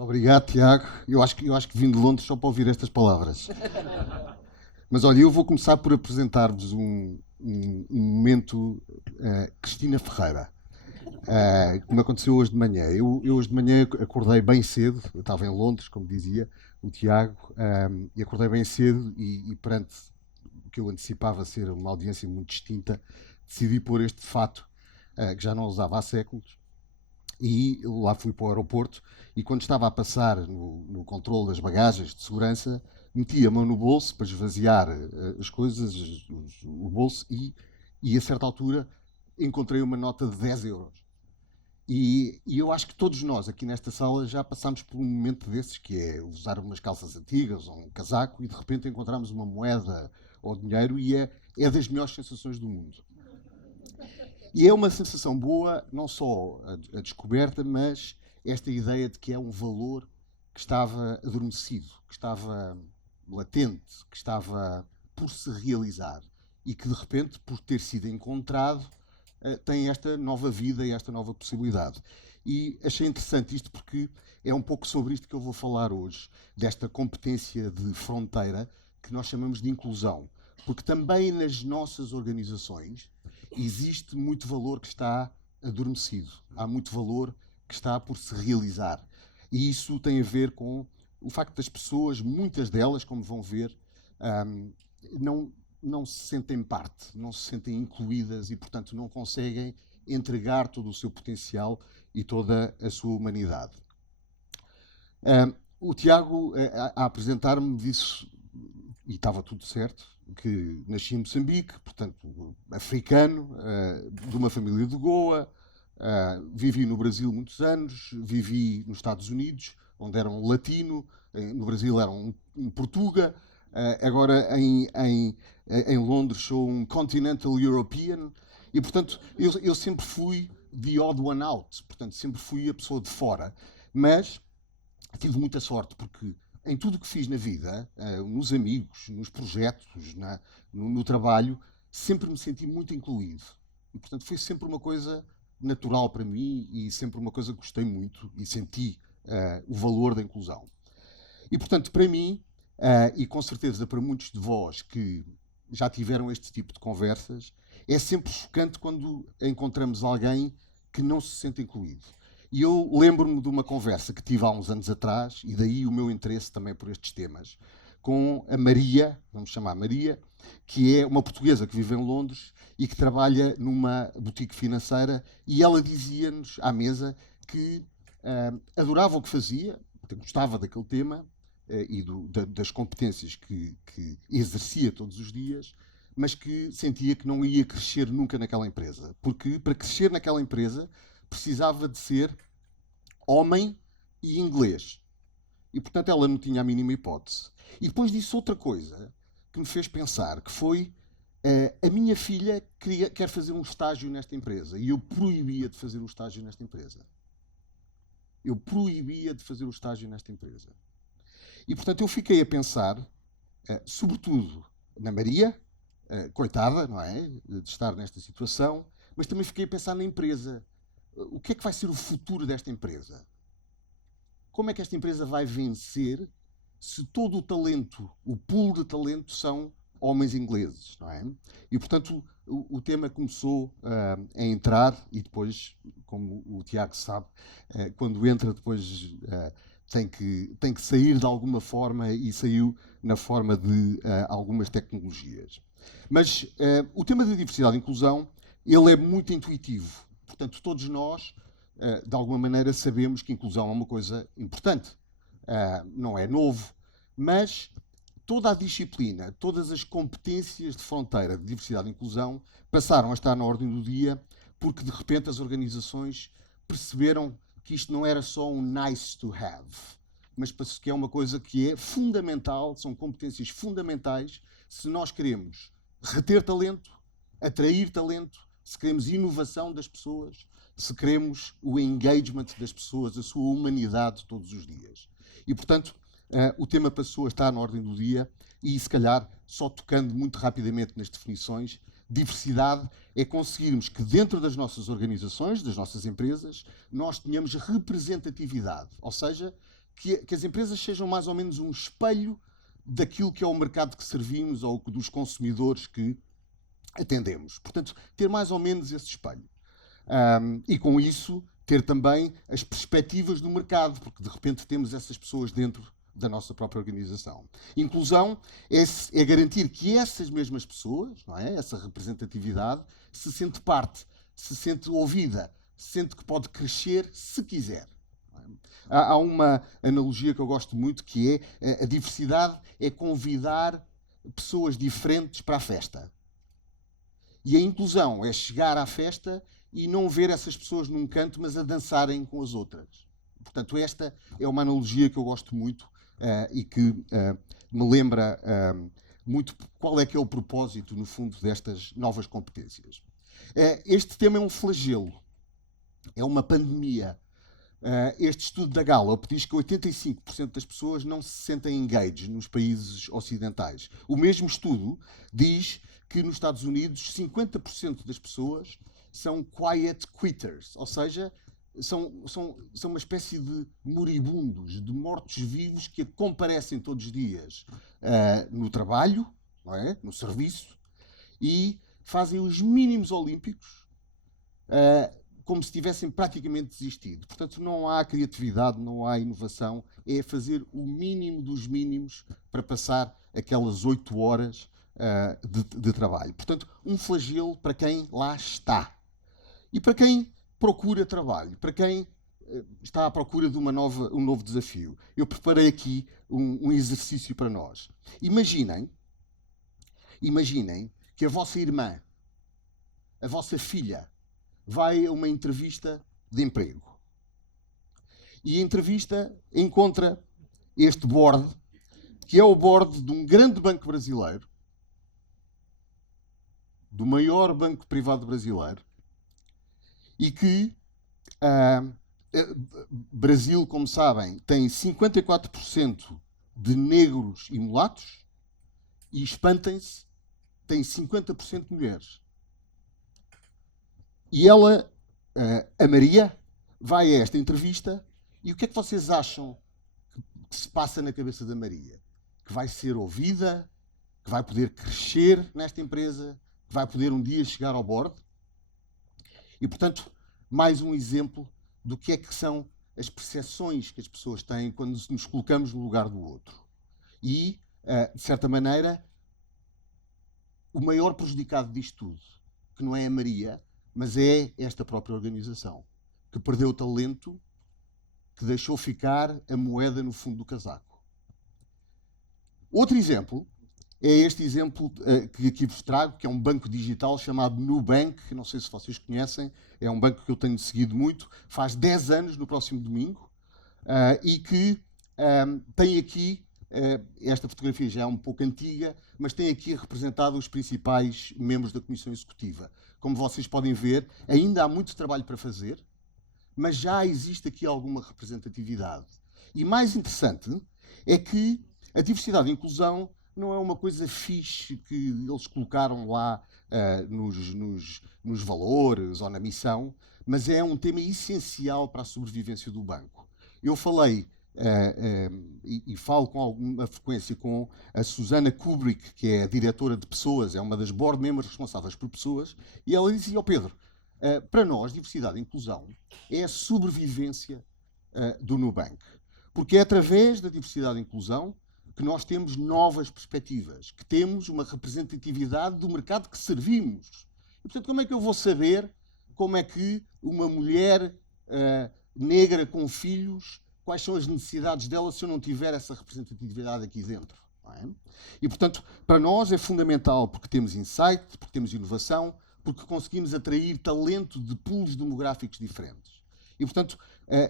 Obrigado, Tiago. Eu acho que vim de Londres só para ouvir estas palavras. Mas olha, eu vou começar por apresentar-vos um momento Cristina Ferreira, que me aconteceu hoje de manhã. Eu hoje de manhã acordei bem cedo, eu estava em Londres, como dizia o Tiago, e acordei bem cedo e perante o que eu antecipava ser uma audiência muito distinta, decidi pôr este fato que já não usava há séculos. E lá fui para o aeroporto e quando estava a passar no controle das bagagens de segurança, meti a mão no bolso para esvaziar as coisas, o bolso, e a certa altura encontrei uma nota de 10 euros. E eu acho que todos nós aqui nesta sala já passámos por um momento desses, que é usar umas calças antigas ou um casaco e de repente encontramos uma moeda ou dinheiro e é das melhores sensações do mundo. E é uma sensação boa, não só a descoberta, mas esta ideia de que é um valor que estava adormecido, que estava latente, que estava por se realizar e que de repente, por ter sido encontrado, tem esta nova vida e esta nova possibilidade. E achei interessante isto porque é um pouco sobre isto que eu vou falar hoje, desta competência de fronteira que nós chamamos de inclusão. Porque também nas nossas organizações existe muito valor que está adormecido. Há muito valor que está por se realizar. E isso tem a ver com o facto das pessoas, muitas delas, como vão ver, um, não, não se sentem parte, não se sentem incluídas e, portanto, não conseguem entregar todo o seu potencial e toda a sua humanidade. O Tiago, a apresentar-me, disse, e estava tudo certo, que nasci em Moçambique, portanto, africano, de uma família de Goa, vivi no Brasil muitos anos, vivi nos Estados Unidos, onde era um latino, no Brasil era um portuga, agora em Londres sou um continental European, e portanto eu sempre fui the odd one out, portanto sempre fui a pessoa de fora, mas tive muita sorte porque em tudo o que fiz na vida, nos amigos, nos projetos, no trabalho, sempre me senti muito incluído. E, portanto, foi sempre uma coisa natural para mim e sempre uma coisa que gostei muito e senti o valor da inclusão. E, portanto, para mim, e com certeza para muitos de vós que já tiveram este tipo de conversas, é sempre chocante quando encontramos alguém que não se sente incluído. E eu lembro-me de uma conversa que tive há uns anos atrás, e daí o meu interesse também por estes temas, com a Maria, vamos chamar Maria, que é uma portuguesa que vive em Londres e que trabalha numa boutique financeira, e ela dizia-nos à mesa que adorava o que fazia, gostava daquele tema e das competências que exercia todos os dias, mas que sentia que não ia crescer nunca naquela empresa. Porque para crescer naquela empresa precisava de ser homem e inglês. E, portanto, ela não tinha a mínima hipótese. E depois disse outra coisa que me fez pensar, que foi a minha filha quer fazer um estágio nesta empresa e eu proibia de fazer um estágio nesta empresa. Eu proibia de fazer o estágio nesta empresa. E, portanto, eu fiquei a pensar, sobretudo na Maria, coitada, não é? De estar nesta situação, mas também fiquei a pensar na empresa. O que é que vai ser o futuro desta empresa? Como é que esta empresa vai vencer se todo o talento, o pool de talento, são homens ingleses, não é? E, portanto, o tema começou a entrar e depois, como o Tiago sabe, quando entra depois tem que sair de alguma forma e saiu na forma de algumas tecnologias. Mas o tema da diversidade e inclusão, ele é muito intuitivo. Portanto, todos nós, de alguma maneira, sabemos que inclusão é uma coisa importante. Não é novo, mas toda a disciplina, todas as competências de fronteira de diversidade e inclusão passaram a estar na ordem do dia porque, de repente, as organizações perceberam que isto não era só um nice to have, mas que é uma coisa que é fundamental, são competências fundamentais se nós queremos reter talento, atrair talento, se queremos inovação das pessoas, se queremos o engagement das pessoas, a sua humanidade todos os dias. E, portanto, o tema passou a estar na ordem do dia e, se calhar, só tocando muito rapidamente nas definições, diversidade é conseguirmos que dentro das nossas organizações, das nossas empresas, nós tenhamos representatividade, ou seja, que as empresas sejam mais ou menos um espelho daquilo que é o mercado que servimos ou dos consumidores que atendemos. Portanto, ter mais ou menos esse espelho. E com isso, ter também as perspectivas do mercado, porque de repente temos essas pessoas dentro da nossa própria organização. Inclusão é garantir que essas mesmas pessoas, não é? Essa representatividade, se sente parte, se sente ouvida, se sente que pode crescer se quiser. Há uma analogia que eu gosto muito, que é a diversidade é convidar pessoas diferentes para a festa. E a inclusão é chegar à festa e não ver essas pessoas num canto, mas a dançarem com as outras. Portanto, esta é uma analogia que eu gosto muito e que me lembra muito qual é que é o propósito, no fundo, destas novas competências. Este tema é um flagelo, é uma pandemia. Este estudo da Gallup diz que 85% das pessoas não se sentem engaged nos países ocidentais. O mesmo estudo diz que nos Estados Unidos 50% das pessoas são quiet quitters, ou seja, são uma espécie de moribundos, de mortos-vivos que comparecem todos os dias no trabalho, não é? No serviço, e fazem os mínimos olímpicos como se tivessem praticamente desistido. Portanto, não há criatividade, não há inovação, é fazer o mínimo dos mínimos para passar aquelas 8 horas de trabalho. Portanto, um flagelo para quem lá está. E para quem procura trabalho, para quem está à procura de um novo desafio. Eu preparei aqui um exercício para nós. Imaginem que a vossa irmã, a vossa filha, vai a uma entrevista de emprego. E a entrevista encontra este board, que é o board de um grande banco brasileiro, do maior banco privado brasileiro, e que Brasil, como sabem, tem 54% de negros e mulatos, e espantem-se, tem 50% de mulheres. E ela, a Maria, vai a esta entrevista e o que é que vocês acham que se passa na cabeça da Maria? Que vai ser ouvida, que vai poder crescer nesta empresa, que vai poder um dia chegar ao board? E, portanto, mais um exemplo do que é que são as percepções que as pessoas têm quando nos colocamos no lugar do outro. E, de certa maneira, o maior prejudicado disto tudo, que não é a Maria, mas é esta própria organização, que perdeu o talento, que deixou ficar a moeda no fundo do casaco. Outro exemplo é este exemplo que aqui vos trago, que é um banco digital chamado Nubank, que não sei se vocês conhecem, é um banco que eu tenho seguido muito, faz 10 anos no próximo domingo, e que tem aqui, esta fotografia já é um pouco antiga, mas tem aqui representado os principais membros da Comissão Executiva. Como vocês podem ver, ainda há muito trabalho para fazer, mas já existe aqui alguma representatividade. E mais interessante é que a diversidade e a inclusão não é uma coisa fixe que eles colocaram lá nos valores ou na missão, mas é um tema essencial para a sobrevivência do banco. Eu falei e falo com alguma frequência com a Susana Kubrick, que é a diretora de pessoas, é uma das board members responsáveis por pessoas, e ela dizia ao Pedro, para nós, diversidade e inclusão é a sobrevivência do Nubank. Porque é através da diversidade e inclusão que nós temos novas perspectivas, que temos uma representatividade do mercado que servimos. E, portanto, como é que eu vou saber como é que uma mulher negra com filhos, quais são as necessidades dela se eu não tiver essa representatividade aqui dentro? Não é? E, portanto, para nós é fundamental porque temos insight, porque temos inovação, porque conseguimos atrair talento de pools demográficos diferentes. E, portanto,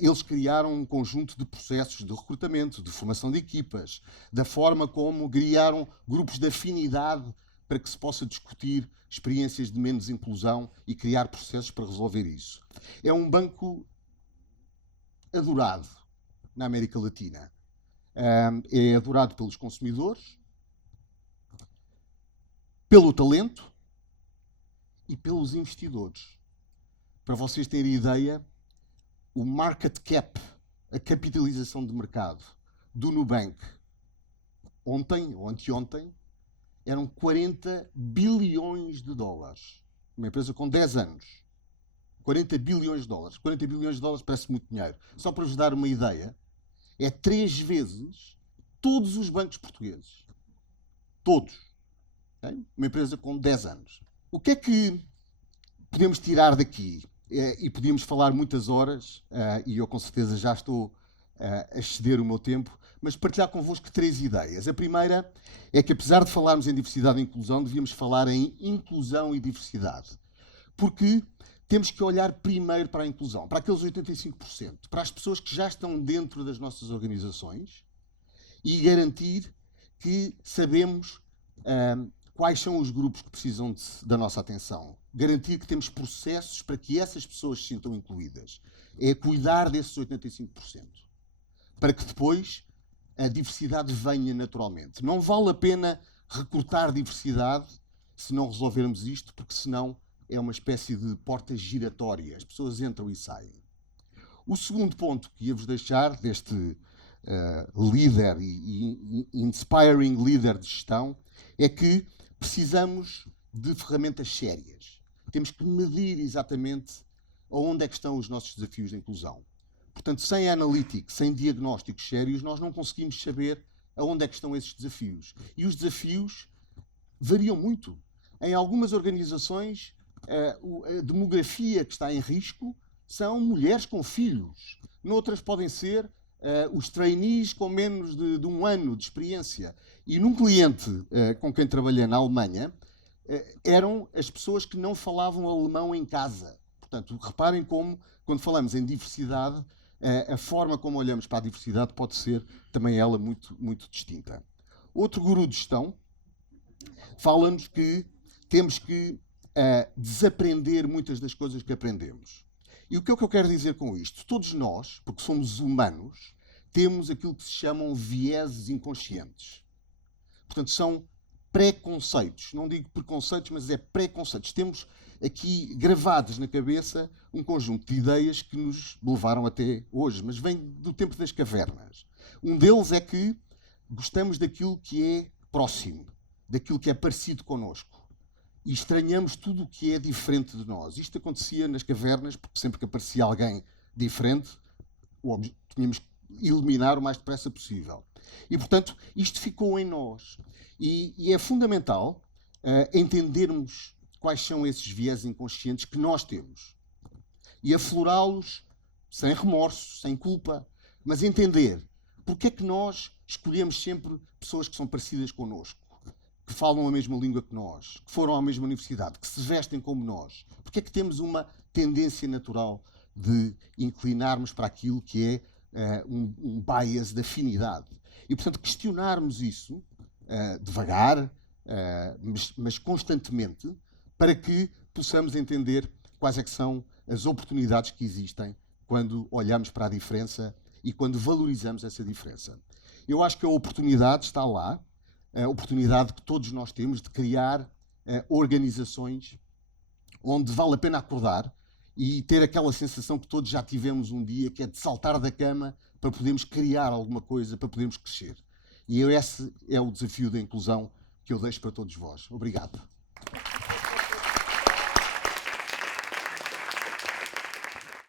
eles criaram um conjunto de processos de recrutamento, de formação de equipas, da forma como criaram grupos de afinidade para que se possa discutir experiências de menos inclusão e criar processos para resolver isso. É um banco adorado na América Latina. É adorado pelos consumidores, pelo talento e pelos investidores. Para vocês terem ideia, o market cap a capitalização de mercado do Nubank ontem ou anteontem eram 40 bilhões de dólares. Uma empresa com 10 anos. 40 bilhões de dólares. 40 bilhões de dólares parece muito dinheiro. Só para vos dar uma ideia, é 3 vezes todos os bancos portugueses. Todos. Okay? Uma empresa com 10 anos. O que é que podemos tirar daqui? E podíamos falar muitas horas, e eu com certeza já estou a exceder o meu tempo, mas partilhar convosco 3 ideias. A primeira é que, apesar de falarmos em diversidade e inclusão, devíamos falar em inclusão e diversidade. Porque temos que olhar primeiro para a inclusão, para aqueles 85%, para as pessoas que já estão dentro das nossas organizações e garantir que sabemos quais são os grupos que precisam da nossa atenção. Garantir que temos processos para que essas pessoas se sintam incluídas. É cuidar desses 85%. Para que depois a diversidade venha naturalmente. Não vale a pena recortar diversidade se não resolvermos isto, porque senão é uma espécie de porta giratória. As pessoas entram e saem. O segundo ponto que ia-vos deixar deste líder e inspiring líder de gestão é que precisamos de ferramentas sérias. Temos que medir exatamente onde é que estão os nossos desafios de inclusão. Portanto, sem analytics, sem diagnósticos sérios, nós não conseguimos saber aonde é que estão esses desafios. E os desafios variam muito. Em algumas organizações, a demografia que está em risco são mulheres com filhos. Noutras podem ser os trainees com menos de 1 ano de experiência. E num cliente com quem trabalhei na Alemanha, eram as pessoas que não falavam alemão em casa. Portanto, reparem como, quando falamos em diversidade, a forma como olhamos para a diversidade pode ser também ela muito, muito distinta. Outro guru de gestão fala-nos que temos que desaprender muitas das coisas que aprendemos. E o que é que eu quero dizer com isto? Todos nós, porque somos humanos, temos aquilo que se chamam vieses inconscientes. Portanto, são preconceitos. Não digo preconceitos, mas é preconceitos. Temos aqui gravados na cabeça um conjunto de ideias que nos levaram até hoje, mas vem do tempo das cavernas. Um deles é que gostamos daquilo que é próximo, daquilo que é parecido connosco. E estranhamos tudo o que é diferente de nós. Isto acontecia nas cavernas, porque sempre que aparecia alguém diferente, tínhamos que eliminar o mais depressa possível. E, portanto, isto ficou em nós. E é fundamental entendermos quais são esses viés inconscientes que nós temos. E aflorá-los sem remorso, sem culpa, mas entender porque é que nós escolhemos sempre pessoas que são parecidas connosco, que falam a mesma língua que nós, que foram à mesma universidade, que se vestem como nós. Porque é que temos uma tendência natural de inclinarmos para aquilo que é um bias de afinidade. E, portanto, questionarmos isso devagar, mas constantemente, para que possamos entender quais é que são as oportunidades que existem quando olhamos para a diferença e quando valorizamos essa diferença. Eu acho que a oportunidade está lá, a oportunidade que todos nós temos de criar organizações onde vale a pena acordar e ter aquela sensação que todos já tivemos um dia, que é de saltar da cama para podermos criar alguma coisa, para podermos crescer. E esse é o desafio da inclusão que eu deixo para todos vós. Obrigado.